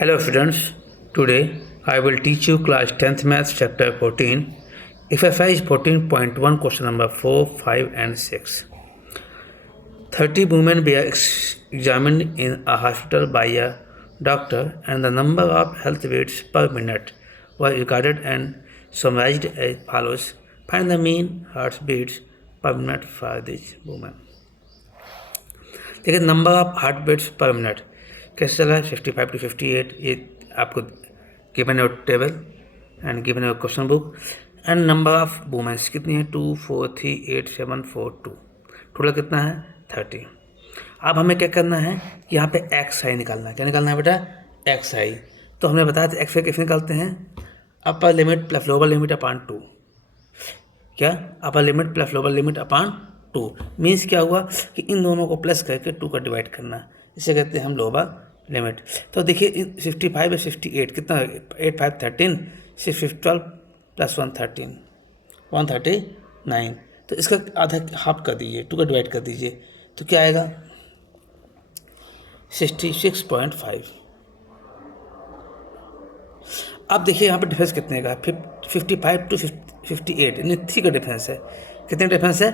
Hello students, today I will teach you class 10th maths chapter 14, exercise 14.1 question number 4, 5 and 6. 30 women were examined in a hospital by a doctor and the number of health beats per minute was recorded and summarized as follows. Find the mean heartbeats per minute for these women. देखिए number of heart beats per minute कैसे चला है 55 to 58 ये आपको given है table and given है question book and number of women's कितनी है 2 4 3 8 7 4 2 टोटल कितना है 30। अब हमें क्या करना है यहाँ पे एक्स आई निकालना है। क्या निकालना है बेटा एक्स आई। तो हमने बताया था एक्स आई कैसे निकालते हैं upper limit plus lower limit upon 2। क्या upper limit plus lower limit upon 2 means क्या हुआ कि इन दोनों को प्लस करके 2 का डिवाइड करना, इसे कहते हैं हम लोअर लिमिट। तो देखिए 55 और 68 कितना 8 5 13 6 12 प्लस 1 13 139। तो इसका आधा हाफ कर दीजिए 2 का डिवाइड कर दीजिए तो क्या आएगा 66.5। अब देखिए यहाँ पर डिफरेंस कितने का 55 to 58 यानी 3 का डिफरेंस है। कितने डिफरेंस है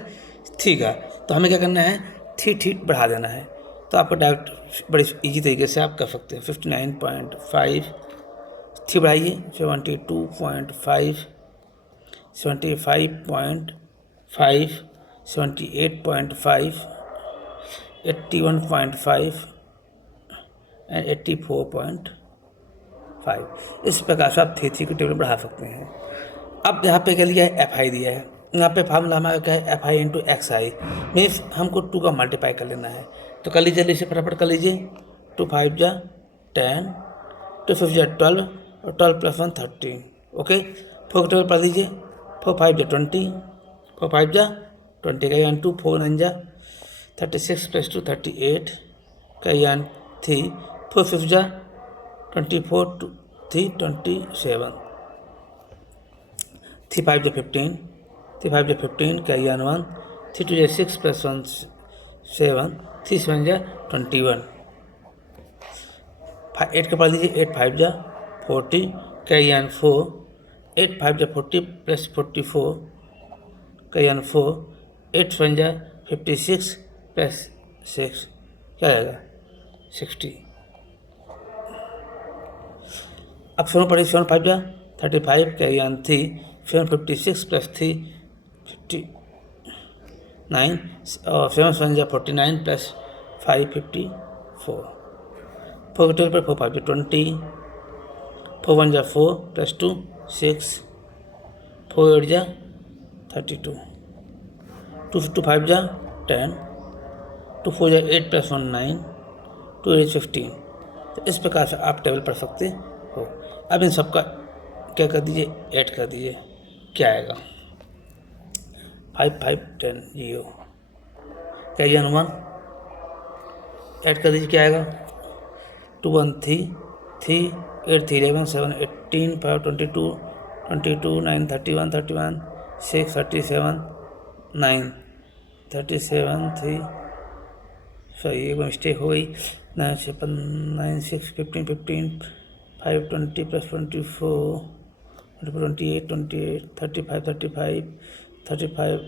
3 का। तो हमें क्या करना है 3 बढ़ा देना है। तो आपको डायरेक्ट बड़ी इजी तरीके से आप कर सकते हैं 59.5 3 बढ़ाइए 72.5 75.5 78.5 81.5 एंड 84.5। इस प्रकार से आप 3 की टेबल बढ़ा सकते हैं। अब यहाँ पे क्या लिया है एफ आई दिया है। यहाँ पे फार्मूला हमारा क्या है F I into x I means हमको 2 का मल्टीप्लाई कर लेना है। तो कर लीजिए इसे फटाफट कर लीजिए 2 5 जा 10 2 5 जा 12 और 12 प्लस 1 13। ओके 4 की टेबल पढ़ लीजिए 4 5 जा 20 4 5 जा 20 का यान 2 4 9 जा 36 प्लस 2 38 का यान 3 4 5 जा 24 3 27 3 5 जा 15 3 5 जा 15 का यान 1 3 2 जा 6 प्लस 1 7 3 7 जा 21 8 का पढ़ लीजिए 8 5 जा 40 का यान 4 8 5 जा 40 प्लस 44 का यान 4 8 7 जा 56 प्लस 6 क्या आएगा 60। अब 7 पढ़िए 7 5 जा 35 का यान 3 7 56 प्लस 3 59 और 7 7 जा 49 प्लस 5 54 4 के पर 4 5 जा 20 4 1 जा 4 प्लस 2 6 4 8 जा 32 2 5 जा 10 2 4 जा 8 प्लस 1 9 2 8 15। तो इस प्रकार से आप टेबल पढ़ सकते हो। अब इन सबका क्या कर दीजिए ऐड कर दीजिए क्या आएगा 5 5 10 0 क्या यान 1 ऐड कर दीजिए क्या आएगा 2 1 3 3 8 3 11 7 18 5 22 22 9 31 31 6 37 9 37 3 सॉरी एक मिस्टेक हो गई 9 6 15 15 5 20 प्लस 24 28 28 35 35 35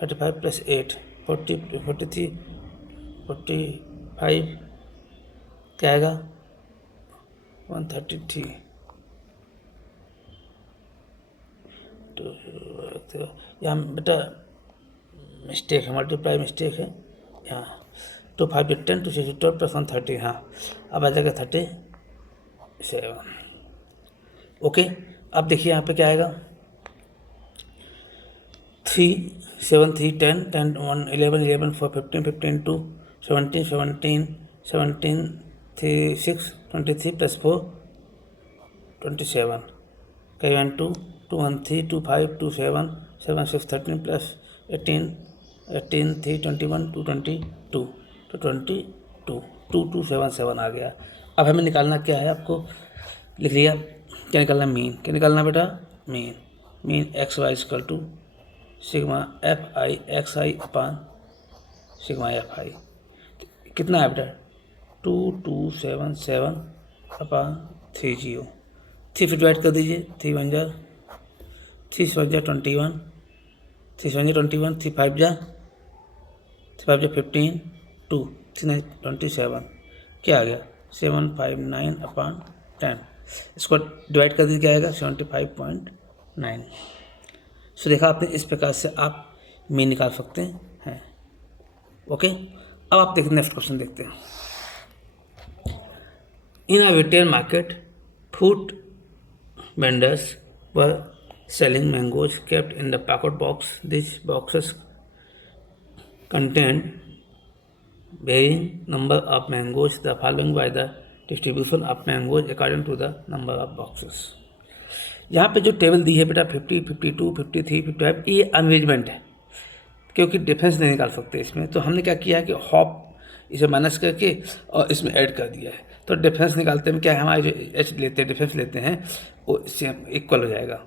35 प्लस 8 40 43 45 क्या आएगा 133। तो यहाँ बेटा मिस्टेक है मल्टीप्लाई मिस्टेक है यहाँ 2 5 10 2 6 12 प्लस 130। हाँ अब आ जाएगा 37। ओके अब देखिए यहाँ पे क्या आएगा 3 7 3 10 10 1 11 11 4 15 15 2 17 17 17 3 6 23 प्लस 4 27 का 2 2 1 3 2 5 2 7 7 6 13 प्लस 18 18 3 21 2 22 तो 22 2 2 7 7 आ गया। अब हमें निकालना क्या है आपको लिख लिया क्या निकालना मीन। क्या निकालना बेटा mean x y equal to sigma f i x i upon sigma f i कितना है बेटा 2277 अपॉन 3 0। 3 फिर डिवाइड कर दीजिए, 3 1 जा 3 7 जा 21, 3 7 जा 21, 3 5 जा 15, 2 3 9 27, क्या आ गया 759 अपॉन 10। इसको डिवाइड कर दीजिए, क्या आएगा 75.9। सो देखा आपने, इस प्रकार से आप मीन निकाल सकते हैं। ओके, अब आप देखते नेक्स्ट क्वेश्चन देखते हैं। In a retail market, fruit vendors were selling mangoes kept in the packet box. These boxes contained varying number of mangoes. The following by the distribution of mangoes according to the number of boxes. यहाँ पे जो table दी है बेटा 50, 52, 53, 55, ये अनअरेंजमेंट है, क्योंकि difference नहीं निकाल सकते इसमें। तो हमने क्या किया है कि हॉप इसे माइनस करके और इसमें ऐड कर दिया है। तो डिफरेंस निकालते में क्या है, हमारे जो एच लेते हैं, डिफरेंस लेते हैं, वो इससे इक्वल हो जाएगा।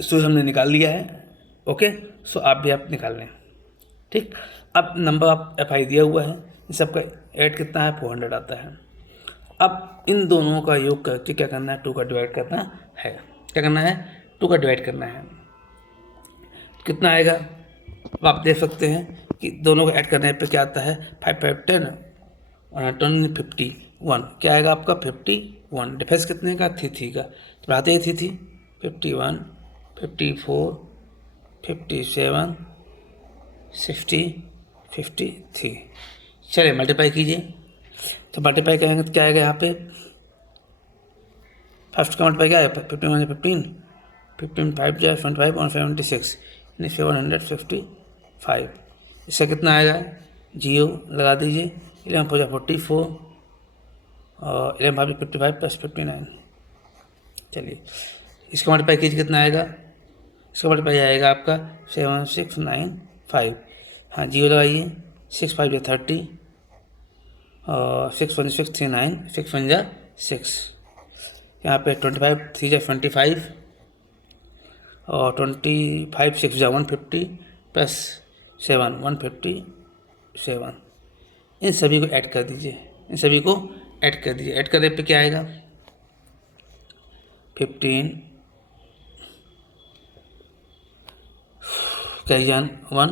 सो हमने निकाल लिया है। ओके, सो आप भी आप निकाल लें। ठीक, अब नंबर ऑफ एफ आई दिया हुआ है, इन सबका ऐड कितना है 400 आता है। अब इन दोनों का योग करके क्या करना है, 2 का डिवाइड करना है। क्या करना है, 2 का डिवाइड करना है। कितना आएगा, अब आप देख सकते हैं कि दोनों को ऐड करने पे क्या आता है 5 5 10 51, क्या आएगा आपका 51। डिफरेंस कितने का 3 का, तो बढ़ाते ही 3 51 54 57 60 53। चलिए मल्टीप्लाई कीजिए, तो मल्टीप्लाई करेंगे तो क्या आएगा यहाँ पे, फर्स्ट का मल्टीप्लाई क्या आएगा 51 15 15 5 जो 75 और 76 यानी 765। इसका कितना आएगा, 0 लगा दीजिए, 11 4 44 और 11 5 55 प्लस 59। चलिए इसका मल्टीप्लाई कीजिए, कितना आएगा, इसका मल्टीप्लाई आएगा आपका 7695। हाँ 0 लगाइए, 6 5 जो 30 और 6 1 6 3 9 6 1 जा 6। यहाँ पे 25 3 जा 25 और 25 6 जा 150 प्लस 7 157। इन सभी को ऐड कर दीजिए, इन सभी को ऐड कर दीजिए। ऐड करने पे क्या आएगा 15 कैजान 1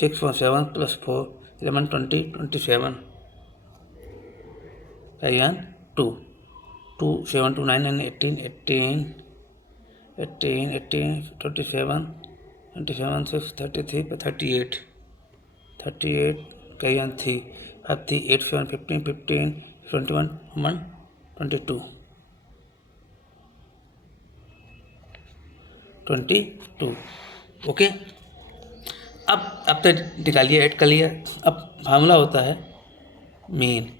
6 1 7 प्लस 4 11 20 27 कैजान 2 2 7 2 9 18 18 18 18 27 27 6 33 38 38 कैजान 3 5 3 8 7 15 15 21 1 22 22। ओके, अब तक निकालिए, ऐड कर लिया। अब फार्मूला होता है mean,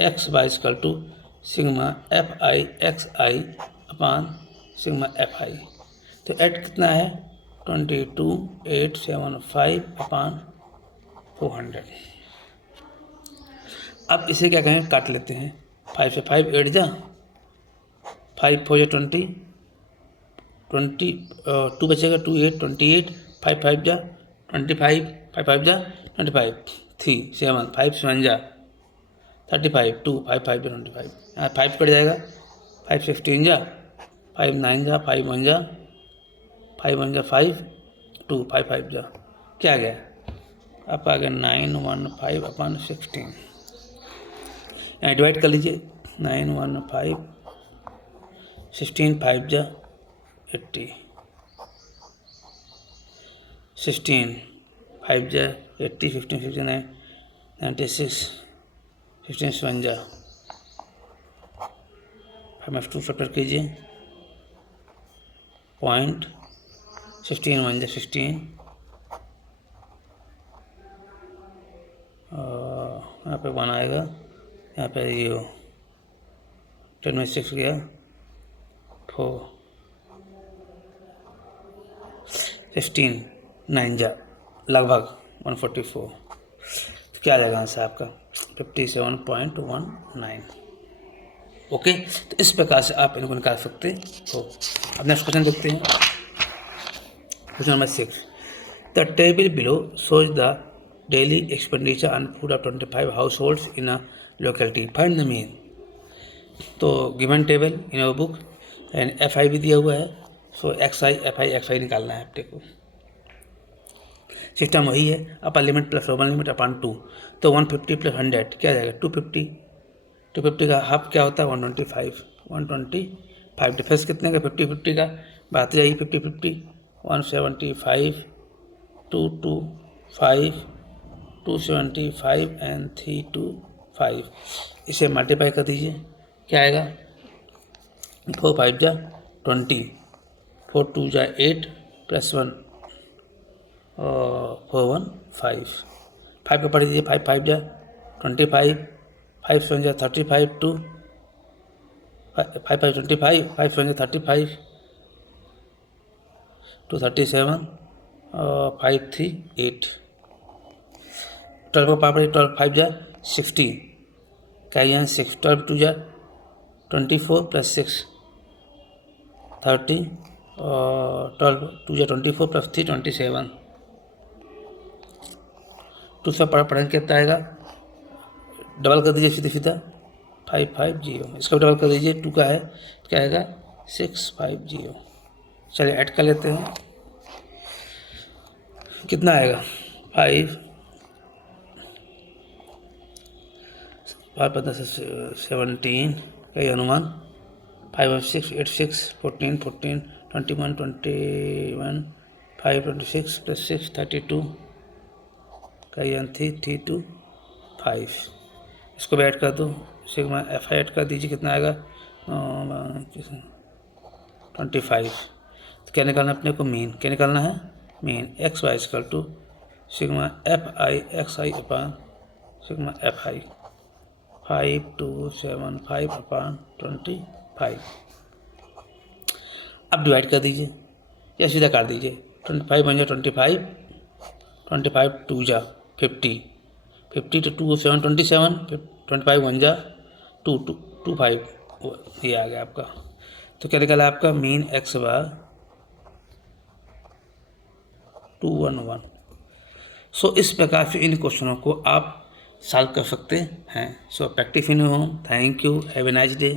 x y equal to sigma f i x i upon sigma f i. तो ऐड कितना है 22875 अपान 400। अब इसे क्या कहें, काट लेते हैं, 5 से 5 8 जा 5 4 जा 20 2 बचेगा 2 8 28 5 5 जा 25 5 5 जा 25 3 7 5 7 जा 35 2 5 5 जा 25। यहाँ 5 कट जाएगा, 5 16 जा 5 9 जा 5 1 जा 5 1 जा 5 2 5 5 जा, क्या आ गया आपका आ गया 915 अपॉन 16। यहाँ डिवाइड कर लीजिए, 915 16 5 जा 80 16 5 जा 80 15 59 96 16 7 जा 5 2 सब्ट्रैक्ट कीजिए, पॉइंट 16 1 जा 16 यहाँ पे 1 आएगा, यहाँ पे ये 10 में 6 गया 4 16 9 जा लगभग 144। तो क्या आ जाएगा आंसर आपका 57.19। ओके, तो इस प्रकार से आप इनको निकाल सकते हो। अब नेक्स्ट क्वेश्चन देखते हैं, question number 6। The table below shows the daily expenditure on food of 25 households in a locality. Find the mean. तो given table in your book and F I भी दिया हुआ है, सो एक्स आई निकालना है अपने को। सिस्टम वही है, अपर limit plus lower limit upon 2, तो 150 प्लस 100 क्या जाएगा 250। 250 का हाफ क्या होता है 125। डिफरेंस कितने का 50-50 का, बात जाइए 50-50 175 225 275 एंड 325, इसे मल्टीप्लाई कर दीजिए, क्या आएगा 4 5 जा 20, 4 2 जा 8 प्लस 1 4 1 5, 5 का पढ़ दीजिए, 5 5 जा 25, 5 7 जा 35 2 5 5 25, 5 7 जा 35 2 37 5 3 8, 12 का पापड़ी 12 5 जा 60 का यहाँ 6, 12 2 जा 24 प्लस 6 30 12 2 जा 24 प्लस 3 27, दूसरा पढ़ेंगे कितना आएगा, डबल कर दीजिए सीधा सीधा 550, इसका भी डबल कर दीजिए, 2 का है क्या आएगा 650। चलिए ऐड कर लेते हैं, कितना आएगा 5 17 का ये अनुमान 5 और 6 8 6 14 14 21 21 5 26 प्लस 6 32 का ये 3 5, इसको भी ऐड कर दो, सिग्मा एफ ऐड कर दीजिए, कितना आएगा 25। तो क्या निकालना है अपने को मीन, क्या निकालना है mean, x y equal to sigma f i x i upon sigma f i 5275 upon 25। अब डिवाइड कर दीजिए या सीधा काट दीजिए, 25 बन जाए 25 25 2 जा 50 50 to 2 7 27 25 1 जा 25, ये आ गया आपका। तो क्या निकला आपका मीन एक्स बार 211। सो इस प्रकार से इन क्वेश्चनों को आप सॉल्व कर सकते हैं। So practice in home. Thank you, have a nice day.